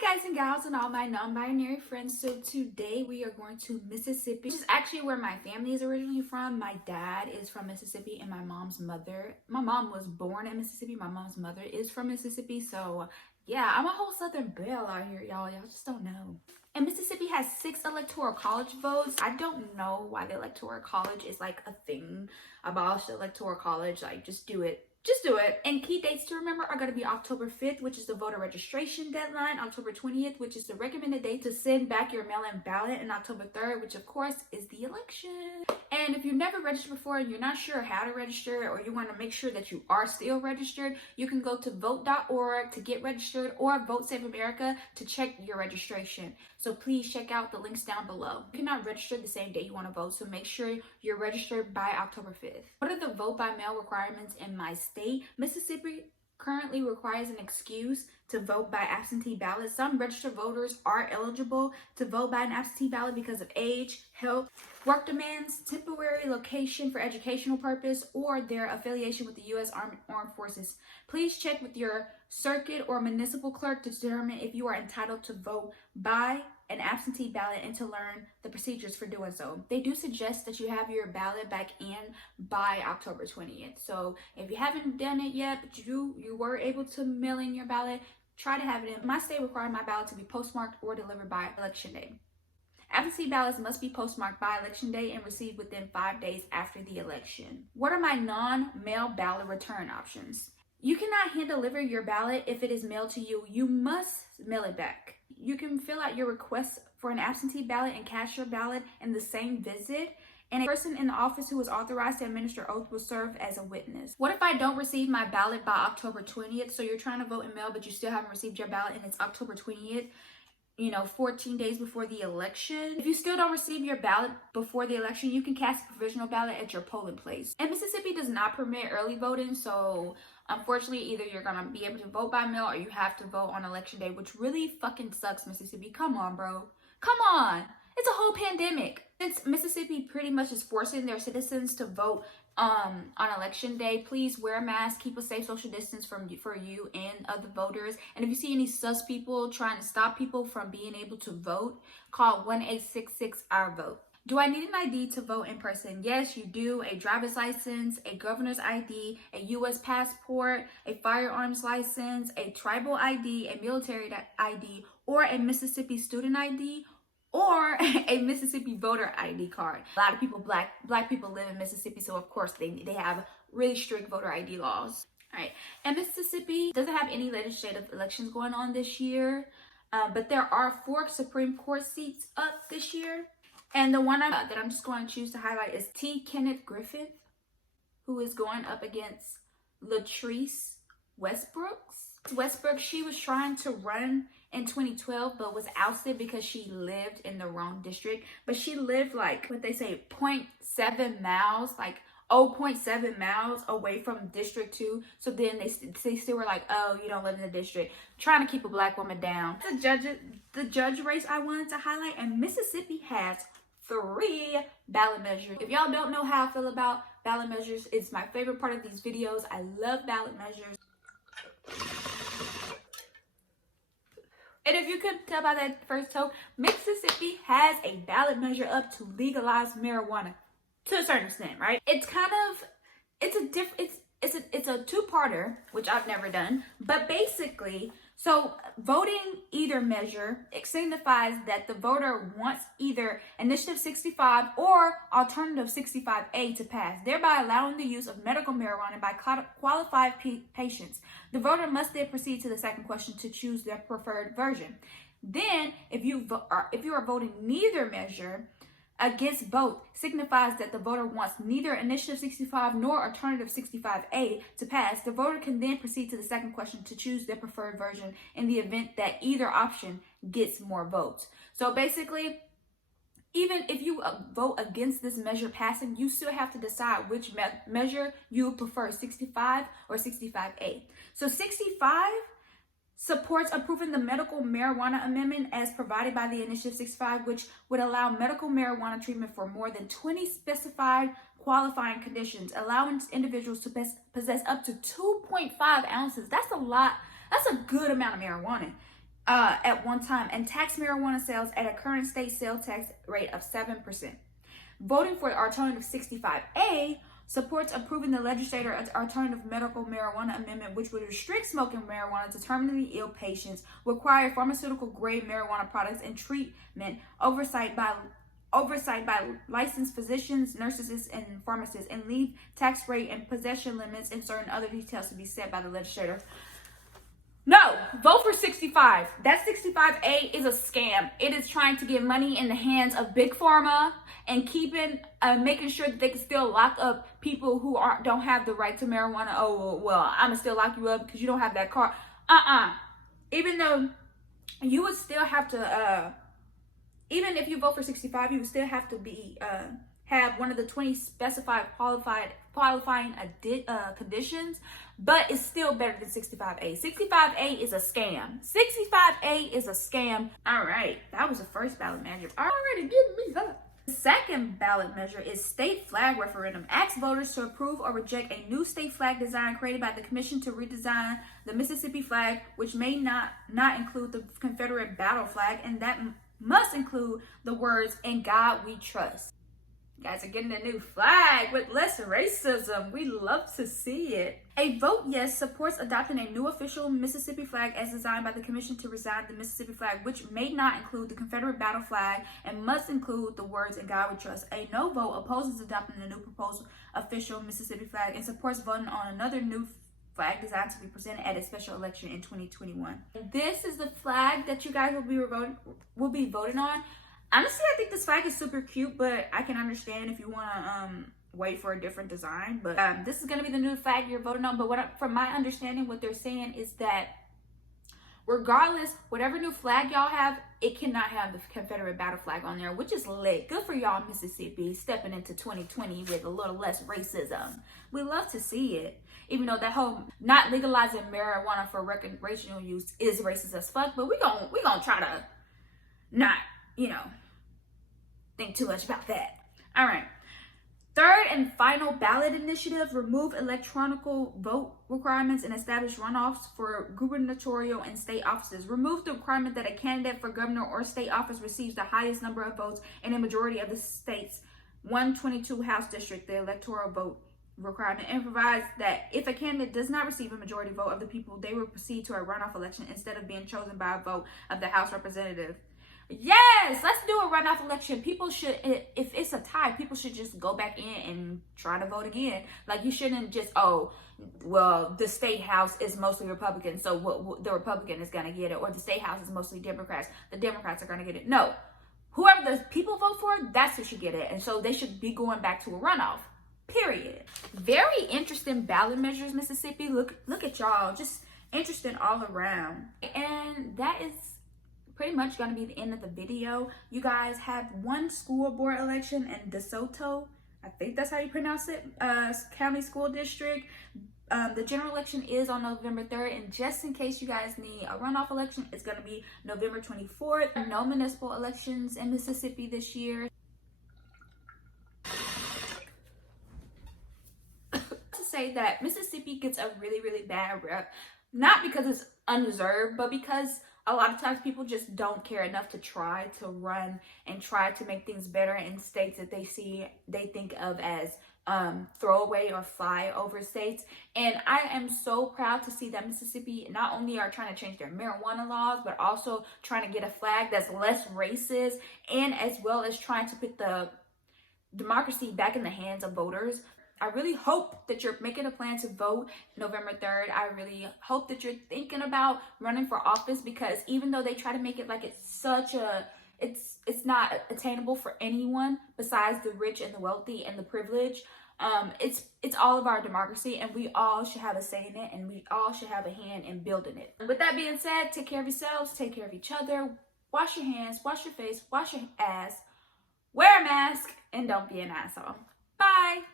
Hi guys and gals and all my non-binary friends. So today we are going to Mississippi, which is actually where my family is originally from. My dad is from Mississippi and my mom was born in Mississippi. My mom's mother is from Mississippi. So yeah, I'm a whole Southern belle out here, y'all. Y'all just don't know. And Mississippi has 6 electoral college votes. I don't know why the electoral college is like a thing. Abolish the electoral college, like just do it. Just do it. And key dates to remember are going to be October 5th, which is the voter registration deadline, October 20th, which is the recommended date to send back your mail-in ballot, and October 3rd, which of course is the election. And if you've never registered before and you're not sure how to register, or you want to make sure that you are still registered, you can go to vote.org to get registered, or Vote Save America to check your registration. So please check out the links down below. You cannot register the same day you want to vote, so make sure you're registered by October 5th. What are the vote by mail requirements in my state? Mississippi currently requires an excuse to vote by absentee ballot. Some registered voters are eligible to vote by an absentee ballot because of age, health, work demands, temporary location for educational purpose, or their affiliation with the U.S. Armed Forces. Please check with your circuit or municipal clerk to determine if you are entitled to vote by an absentee ballot and to learn the procedures for doing so. They do suggest that you have your ballot back in by October 20th. So if you haven't done it yet, but you were able to mail in your ballot, try to have it in. My state required my ballot to be postmarked or delivered by election day. Absentee ballots must be postmarked by election day and received within 5 days after the election. What are my non-mail ballot return options? You cannot hand deliver your ballot if it is mailed to you. You must mail it back. You can fill out your request for an absentee ballot and cash your ballot in the same visit, and a person in the office who is authorized to administer oath will serve as a witness. What if I don't receive my ballot by October 20th? So you're trying to vote in mail, but you still haven't received your ballot and it's October 20th, 14 days before the election. If you still don't receive your ballot before the election, you can cast a provisional ballot at your polling place. And Mississippi does not permit early voting, so unfortunately, either you're gonna be able to vote by mail or you have to vote on election day, which really fucking sucks, Mississippi. Come on, bro. Come on. It's a whole pandemic. Since Mississippi pretty much is forcing their citizens to vote on election day, please wear a mask, keep a safe social distance for you and other voters. And if you see any sus people trying to stop people from being able to vote, call 1-866-OUR-VOTE. Do I need an ID to vote in person? Yes, you do. A driver's license, a governor's ID, a U.S. passport, a firearms license, a tribal ID, a military ID, or a Mississippi student ID, or a Mississippi voter ID card. A lot of people, black people live in Mississippi, so of course they have really strict voter ID laws. All right, and Mississippi doesn't have any legislative elections going on this year, but there are 4 Supreme Court seats up this year. And the one that I'm just going to choose to highlight is T. Kenneth Griffith, who is going up against Latrice Westbrook. She was trying to run in 2012, but was ousted because she lived in the wrong district. But she lived like, what they say, 0.7 miles, like 0.7 miles away from District 2. So then they still were like, oh, you don't live in the district. Trying to keep a black woman down. The judge race I wanted to highlight, and Mississippi has 3 ballot measures. If y'all don't know how I feel about ballot measures, it's my favorite part of these videos. I love ballot measures. And if you couldn't tell by that first toke, Mississippi has a ballot measure up to legalize marijuana to a certain extent, right? It's kind of, it's a two-parter, which I've never done, but basically, so voting either measure, it signifies that the voter wants either Initiative 65 or Alternative 65A to pass, thereby allowing the use of medical marijuana by qualified patients. The voter must then proceed to the second question to choose their preferred version. Then, if you are voting neither measure, against both signifies that the voter wants neither Initiative 65 nor Alternative 65A to pass. The voter can then proceed to the second question to choose their preferred version in the event that either option gets more votes. So basically, even if you vote against this measure passing, you still have to decide which measure you prefer, 65 or 65A. So 65 supports approving the medical marijuana amendment as provided by the Initiative 65, which would allow medical marijuana treatment for more than 20 specified qualifying conditions, allowing individuals to possess up to 2.5 ounces. That's a lot. That's a good amount of marijuana. at one time and tax marijuana sales at a current state sales tax rate of 7%. Voting for Alternative 65A supports approving the legislator's alternative medical marijuana amendment, which would restrict smoking marijuana to terminally ill patients, require pharmaceutical grade marijuana products and treatment oversight by licensed physicians, nurses, and pharmacists, and leave tax rate and possession limits and certain other details to be set by the legislator. No, vote for 65. That 65A is a scam. It is trying to get money in the hands of big pharma and making sure that they can still lock up people who don't have the right to marijuana. Oh, well, I'm gonna still lock you up because you don't have that card. Even though you would still have to, even if you vote for 65, you would still have to be have one of the 20 specified qualifying conditions, but it's still better than 65A. 65A is a scam. 65A is a scam. All right, that was the first ballot measure. Already getting me up. The second ballot measure is state flag referendum. Asks voters to approve or reject a new state flag design created by the commission to redesign the Mississippi flag, which may not include the Confederate battle flag, and that must include the words "In God We Trust." You guys are getting a new flag with less racism. We love to see it. A vote yes supports adopting a new official Mississippi flag as designed by the commission to redesign the Mississippi flag, which may not include the Confederate battle flag and must include the words "In God We Trust." A no vote opposes adopting the new proposed official Mississippi flag and supports voting on another new flag designed to be presented at a special election in 2021. This is the flag that you guys will be voting on. Honestly, I think this flag is super cute, but I can understand if you want to wait for a different design. But this is going to be the new flag you're voting on. But from my understanding, what they're saying is that regardless, whatever new flag y'all have, it cannot have the Confederate battle flag on there, which is lit. Good for y'all, Mississippi, stepping into 2020 with a little less racism. We love to see it. Even though that whole not legalizing marijuana for recreational use is racist as fuck, but we gonna try to not, think too much about that. All right. Third and final ballot initiative, remove electronic vote requirements and establish runoffs for gubernatorial and state offices. Remove the requirement that a candidate for governor or state office receives the highest number of votes in a majority of the state's 122 House district, the electoral vote requirement, and provides that if a candidate does not receive a majority vote of the people, they will proceed to a runoff election instead of being chosen by a vote of the House representative. Yes, let's do a runoff election. People should, if it's a tie, people should just go back in and try to vote again. Like, you shouldn't just, the state house is mostly Republican, so the Republican is going to get it, or the state house is mostly Democrats, the Democrats are going to get it. No, whoever the people vote for, that's who should get it. And so they should be going back to a runoff, period. Very interesting ballot measures, Mississippi. Look at y'all, just interesting all around. And that is pretty much going to be the end of the video. You guys have one school board election in DeSoto, I think that's how you pronounce it, county school district. The general election is on November 3rd, and just in case you guys need a runoff election, it's going to be November 24th. No municipal elections in Mississippi this year. To say that Mississippi gets a really, really bad rep, not because it's undeserved, but because a lot of times people just don't care enough to try to run and try to make things better in states that they think of as throwaway or flyover states. And I am so proud to see that Mississippi not only are trying to change their marijuana laws, but also trying to get a flag that's less racist, and as well as trying to put the democracy back in the hands of voters. I really hope that you're making a plan to vote November 3rd. I really hope that you're thinking about running for office, because even though they try to make it like it's not attainable for anyone besides the rich and the wealthy and the privileged, it's all of our democracy, and we all should have a say in it, and we all should have a hand in building it. With that being said, take care of yourselves, take care of each other, wash your hands, wash your face, wash your ass, wear a mask, and don't be an asshole. Bye.